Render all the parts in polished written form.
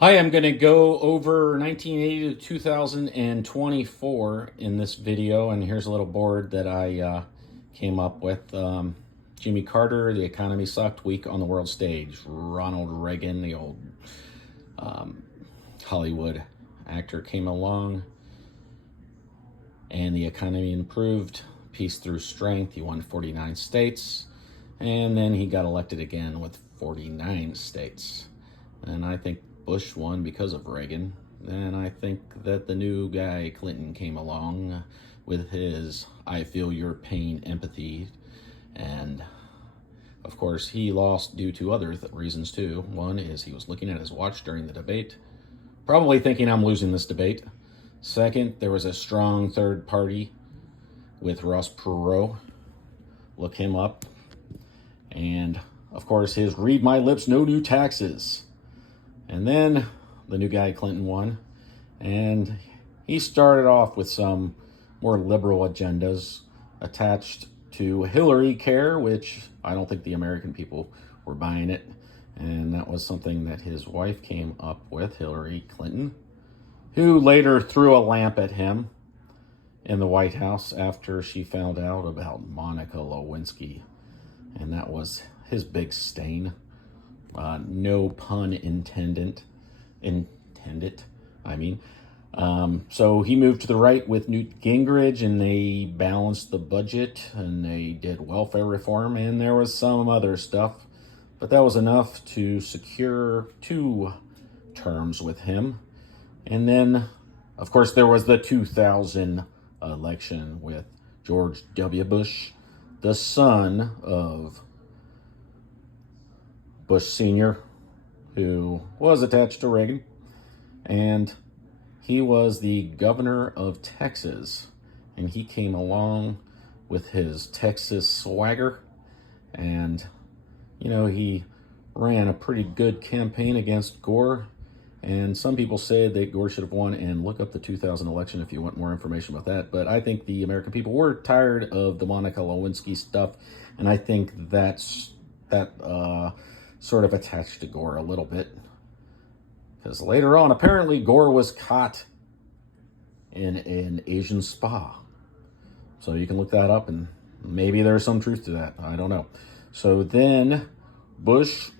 Hi, I'm going to go over 1980 to 2024 in this video, and here's a little board that I came up with. Jimmy Carter, the economy sucked, weak on the world stage. Ronald Reagan, the old um, Hollywood actor, came along, and the economy improved. Peace through strength. He won 49 states, and then he got elected again with 49 states. And I think Bush won because of Reagan. And I think that the new guy, Clinton, came along with his I feel your pain empathy. And of course, he lost due to other reasons too. One is he was looking at his watch during the debate, probably thinking I'm losing this debate. Second, there was a strong third party with Ross Perot. Look him up. And of course, his read my lips, no new taxes. And then the new guy, Clinton, won. And he started off with some more liberal agendas attached to Hillary Care, which I don't think the American people were buying it. And that was something that his wife came up with, Hillary Clinton, who later threw a lamp at him in the White House after she found out about Monica Lewinsky. And that was his big stain. No pun intended. So he moved to the right with Newt Gingrich, and they balanced the budget, and they did welfare reform, and there was some other stuff. But that was enough to secure 2 terms with him. And then, of course, there was the 2000 election with George W. Bush, the son of Bush Sr., who was attached to Reagan, and he was the governor of Texas, and he came along with his Texas swagger, and, he ran a pretty good campaign against Gore, and some people say that Gore should have won, and look up the 2000 election if you want more information about that, but I think the American people were tired of the Monica Lewinsky stuff, and I think that sort of attached to Gore a little bit. Because later on, apparently Gore was caught in an Asian spa. So you can look that up, and maybe there's some truth to that. I don't know. So then Bush,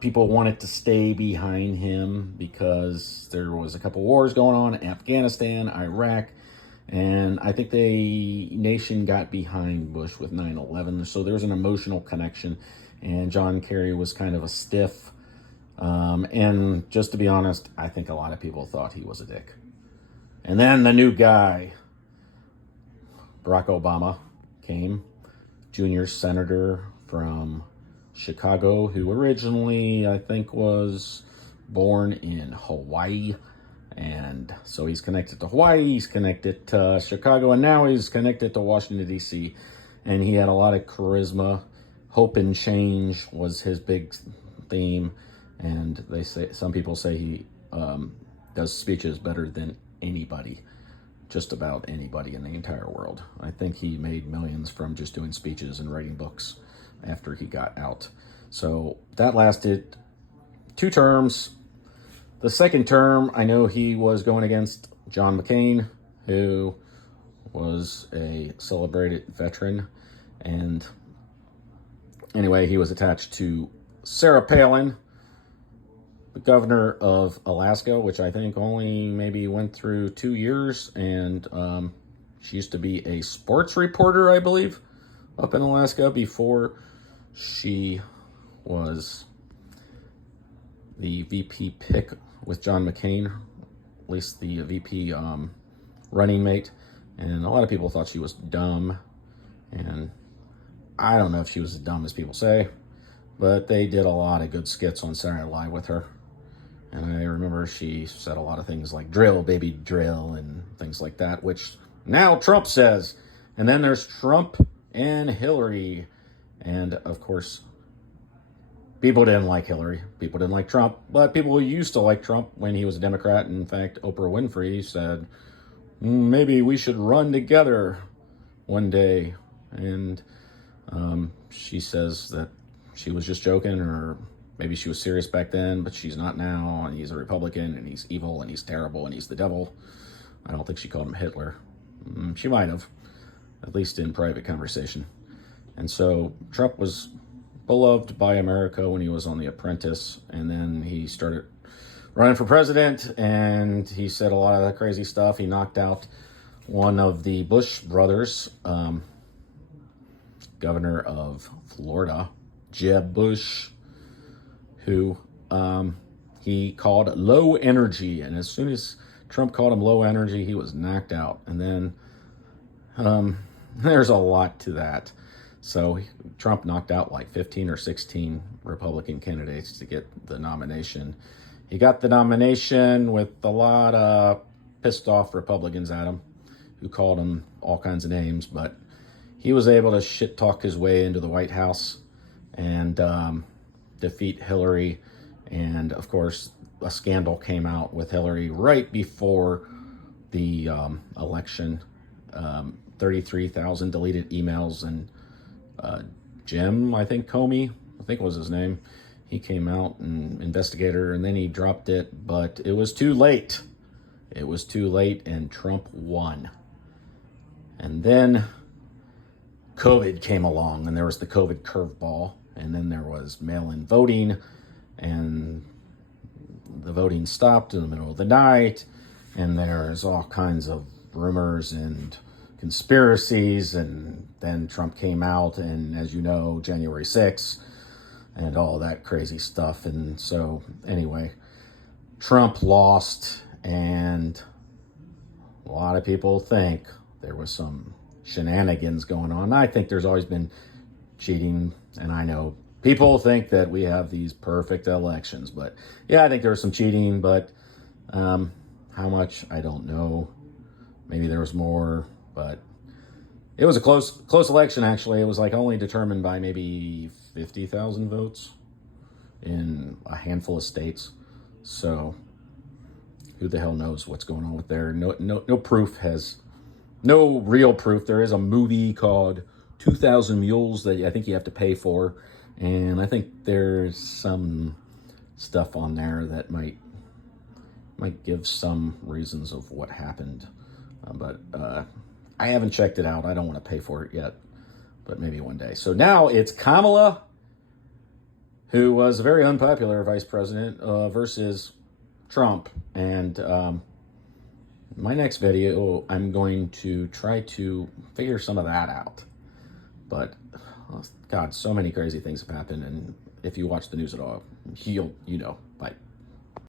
people wanted to stay behind him because there was a couple wars going on, Afghanistan, Iraq, and I think the nation got behind Bush with 9/11. So there's an emotional connection, and John Kerry was kind of a stiff. And just to be honest, I think a lot of people thought he was a dick. And then the new guy, Barack Obama, came, junior senator from Chicago, who originally, I think, was born in Hawaii. And so he's connected to Hawaii, he's connected to Chicago, and now he's connected to Washington, D.C. And he had a lot of charisma. Hope and change was his big theme. And some people say he does speeches better than anybody, just about anybody in the entire world. I think he made millions from just doing speeches and writing books after he got out. So that lasted 2 terms. The second term, I know he was going against John McCain, who was a celebrated veteran. And anyway, he was attached to Sarah Palin, the governor of Alaska, which I think only maybe went through 2 years. And she used to be a sports reporter, I believe, up in Alaska before she was the VP pick with John McCain, at least the VP running mate. And a lot of people thought she was dumb. And I don't know if she was as dumb as people say, but they did a lot of good skits on Saturday Night Live with her. And I remember she said a lot of things like drill, baby, drill, and things like that, which now Trump says. And then there's Trump and Hillary. And of course, people didn't like Hillary. People didn't like Trump. But people who used to like Trump when he was a Democrat, in fact, Oprah Winfrey said, maybe we should run together one day. And she says that she was just joking, or maybe she was serious back then, but she's not now, and he's a Republican, and he's evil, and he's terrible, and he's the devil. I don't think she called him Hitler. She might have, at least in private conversation. And so Trump was beloved by America when he was on The Apprentice, and then he started running for president, and he said a lot of that crazy stuff. He knocked out one of the Bush brothers, governor of Florida, Jeb Bush, who he called low energy. And as soon as Trump called him low energy, he was knocked out. And then there's a lot to that. So Trump knocked out like 15 or 16 Republican candidates to get the nomination. He got the nomination with a lot of pissed off Republicans at him, who called him all kinds of names, but he was able to shit talk his way into the White House and defeat Hillary. And of course, a scandal came out with Hillary right before the election. 33,000 deleted emails, and Jim, I think Comey, I think was his name, he came out and investigated her, and then he dropped it, but it was too late. It was too late, and Trump won. And then COVID came along, and there was the COVID curveball, and then there was mail-in voting, and the voting stopped in the middle of the night, and there's all kinds of rumors and conspiracies, and then Trump came out, and as you know, January 6th, and all that crazy stuff. And so anyway, Trump lost, and a lot of people think there was some shenanigans going on. I think there's always been cheating, and I know people think that we have these perfect elections, but yeah, I think there was some cheating, but how much, I don't know. Maybe there was more, but it was a close election, actually. It was like only determined by maybe 50,000 votes in a handful of states. So who the hell knows what's going on with there? No proof has, no real proof. There is a movie called 2,000 Mules that I think you have to pay for. And I think there's some stuff on there that might give some reasons of what happened. But I haven't checked it out. I don't want to pay for it yet, but maybe one day. So now it's Kamala, who was a very unpopular vice president, versus Trump. And my next video, I'm going to try to figure some of that out. But God, so many crazy things have happened. And if you watch the news at all, you know. Bye.